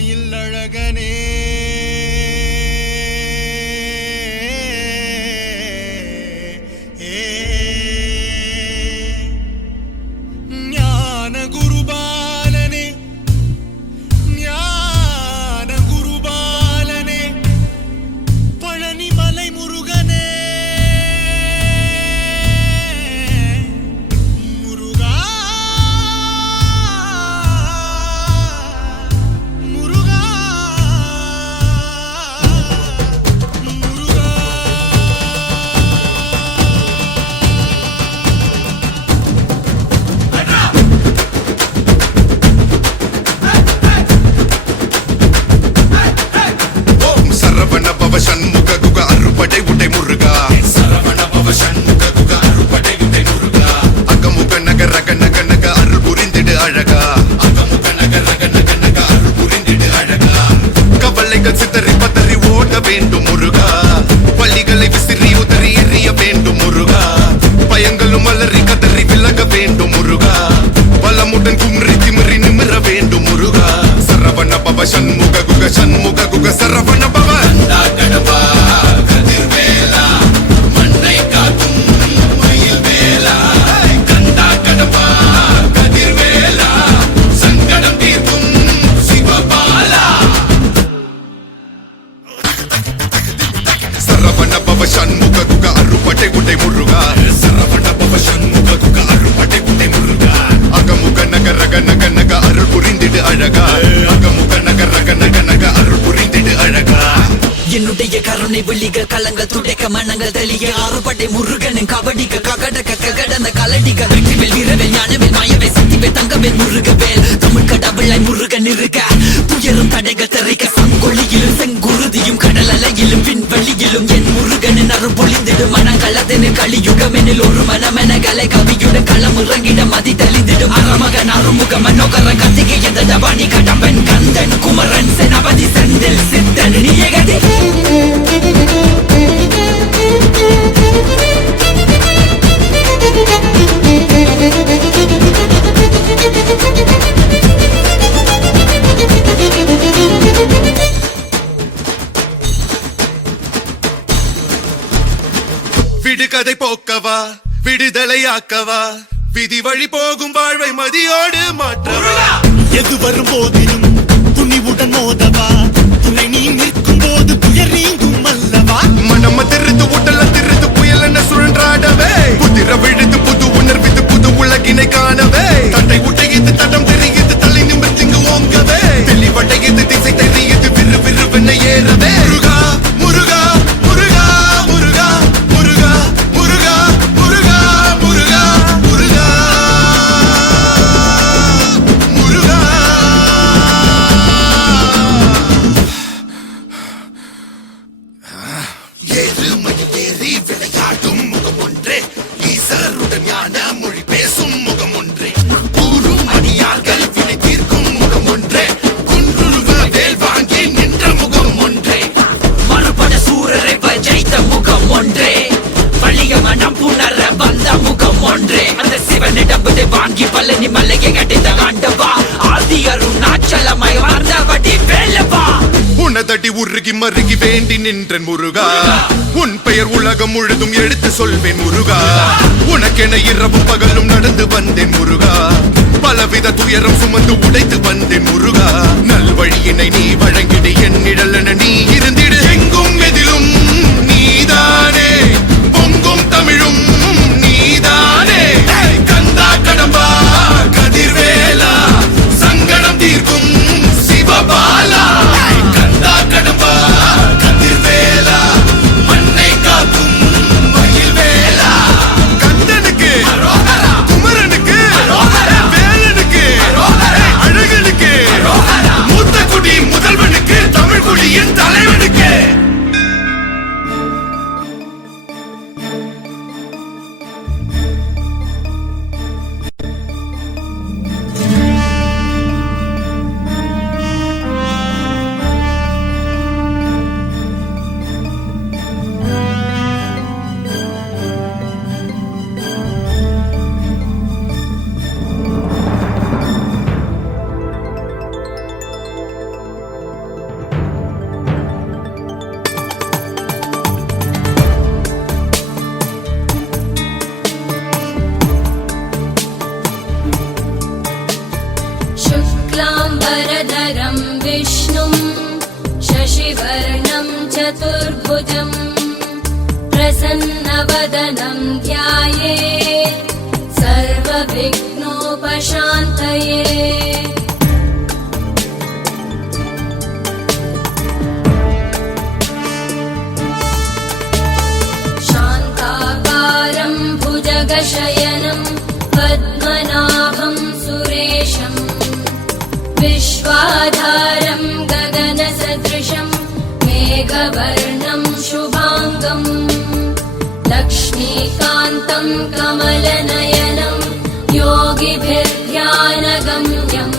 மயில் அழகனே ஞான குருபாலனே ஞான குருபாலனே பழனிமலை முருகனே முருகா முருகா முருகா ஓம் சரவண பவ சண்முக குக அறுபடை உடை முருகா சரவண பவ சண்முக குக அறுபடை உடை முருகா அகமுக நக ரக நக நக அருள் புரிந்திடு அழகா அகமுக நக ரக நக நக அருள் புரிந்திடு அழகா கவலைகள் சிதறி பதறி ஓட வேண்டும் முருகா பள்ளிகளை விசிறி உதறி எறிய வேண்டும் முருகா பயங்களும் அலறி கதறி விலக வேண்டும் முருகா பலமுடன் கும்ரி திமிரி நிமிர வேண்டும் முருகா சரவண பவ சண்முக குக சரவண பவ கடம்பா கதிர்வேலா மண்ணை காக்கும் மயில் வேலா கந்தா கடம்பா கதிர்வேலா சங்கடம் தீர்க்கும் சிவபாலா சரவண பவ சண்முக குக அறுபடை உடை முருகா சரவண பவ சண்முக குக அறுபடை உடை முருகா அகமுக நக ரக நக நக அருள் புரிந்திடு அழகா அகமுக நக ரக நக நக அருள் புரிந்திடு அழகா என்னுடைய கருணை வெளிக கலங்கள் துடைக்க மனங்கள் தெளிய ஆறுபடை முருகனின் கபடிக ககடக ககடந்த கலடிக வெற்றிவேல் வீரவேல் ஞானவேல் மாயவேல் சக்திவேல் தங்கவேல் முருகவேல் தமிழ் கடவுளாய் முருகன் இருக்க துயரும் தடைகள் தெரிக்க சங்கொழியிலும் செங்குருதியும் கடல் அலையிலும் விண்வெளியிலும் என் முருகனின் அருள் பொழிந்திடும் மனங்களதென கலியுகமெனில் ஒரு மனமென கலை கவியுடன் களம் இறங்கிட மதி தெளிந்திடும் அறமகன் அருமுக மனோகர கத்திகை எந்த டபானி கடம்பன் கந்தன் குமரன் செனபதி செந்தில் சித்தன் நீயகதி விடுகதை போக்கவா விடுதலையாக்கவா விதி வழி போகும் வாழ்வை மதியோடு மாற்றவா எது வரும் போதிலும் துணிவுடன் மோதவா துணை நீ நிற்கும் போது துயர் நீங்கும் அல்லவா மனம திருத்து உடல திருத்து புயல் என்ன சுழன்றாடவே புதிர விழுது புது உணர்விது புது உலகினை காணவே தட்டை உடையது தடம் தெரியுது தலை நிமிர்த்திங்கு ஓங்கவே தெளிவடையது திசை தெரியுது விறு விறுவென ஏறவே முருகா முருகா முருகா முருகா முருகா முருகா முருகா முருகா முருகா முருகா ஏறுமையில் ஏறி விளையாடும் முகம் ஒன்றே ஈசருடன் ஞான மொழி பேசும் முகம் ஒன்றே கூறும் அடியார்கள் வினை தீர்க்கும் முகம் ஒன்றே குன்றுருவ வேல் வாங்கி நின்ற முகம் ஒன்றே மறுபட சூரரை ஜெயித்த முகம் ஒன்றே வலிய மனம் புணர வந்த முகம் ஒன்றே அந்த சிவனிடம்பதை வாங்கி பழனி மலையை கட்டித்த ஆண்டவா ஆதி அருணாச்சலமாய் வாழ்ந்தபடி வேலவா உனதடி உருகி மருகி வேண்டி நின்றன் முருகா உன் பெயர் உலகம் முழுதும் எடுத்து சொல்வேன் முருகா உனக்கென இரவும் பகலும் நடந்து வந்தேன் முருகா பலவித துயரம் சுமந்து உடைத்து வந்தேன் முருகா நல்வழியினை நீ வழங்கிடு என் நிழலென நீ இருந்திடு எங்கும் எதிலும் நீதானே பொங்கும் தமிழும் நீதானே கந்தா கடம்பா கதிர்வேலா சங்கடம் தீர்க்கும் சிவபாலா கந்தா கடம்பா கதிர்வேலா மண்ணை காக்கும் மயில் வேலா கந்தனுக்கு குமர शुक्लाम्बरधरं चतुर्भुजम् प्रसन्नवदनं ध्यायेत् सर्वविघ्नोपशान्तये। शान्ताकारं भुजगशयनं पद्मनाभं सुरेशम् विश्वाधारं गगनसदृशं मेघवर्णं शुभाङ्गम् लक्ष्मीकान्तं कमलनयनं योगिभिर्ध्यानगम्यम्